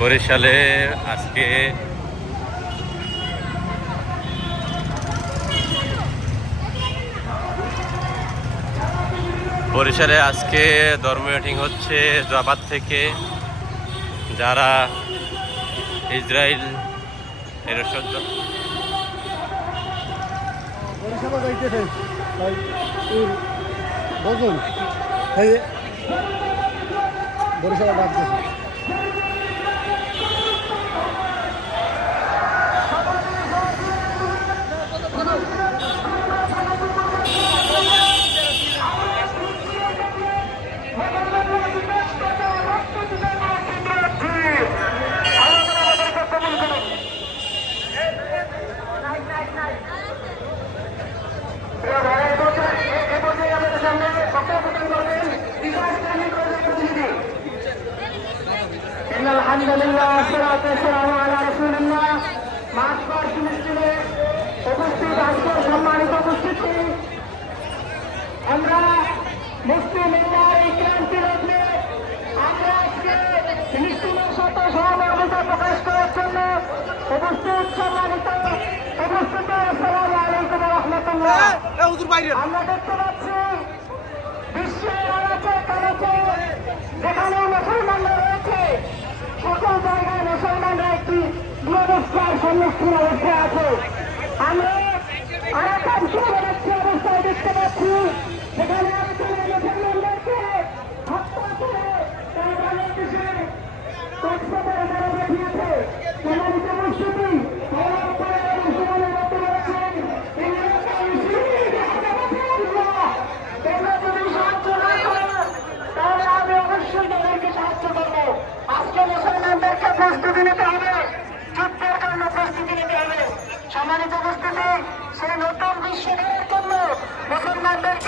বরিশালে আজকে ধর্মীয় মিটিং হচ্ছে জাবাত থেকে, যারা ইসরায়েল এর বরিশালে ডাকতেছে। আলহামদুলিল্লাহ আসসালাতু ওয়াসসালামু আলা রাসূলিল্লাহ। মাসবার ফিলিস্তিনে উপস্থিত আজকের সম্মানিত উপস্থিতি, আমরা মুসলিম উম্মাহর এই ক্রান্তি লগ্নে আমরা আজকে ফিলিস্তিনের সাথে সহমর্মিতা প্রকাশ করার জন্য উপস্থিত সম্মানিত উপস্থিত। আসসালামু আলাইকুম ওয়া রাহমাতুল্লাহ। আমরা দেখতে পাচ্ছি বিশ্বের আনাচে কানাচে যেখানে মুসলমানরা রয়েছে, সকল জায়গায় মুসলমানরা একটি দুরবস্থার সম্মুখীন অবস্থায় আছে। আমরা আরাকান শহরের অবস্থায় দেখতে পাচ্ছি যেখানে মুসলমানদেরকে হত্যা করে তারা বাংলাদেশে কক্সবাজারে মারা পাঠিয়েছে। সম্মানিত উপস্থিতি, তাহলে আমি অবশ্যই তাদেরকে সাহায্য করবো। আজকে মুসলমানদেরকে প্রস্তুতি নিতে হবে।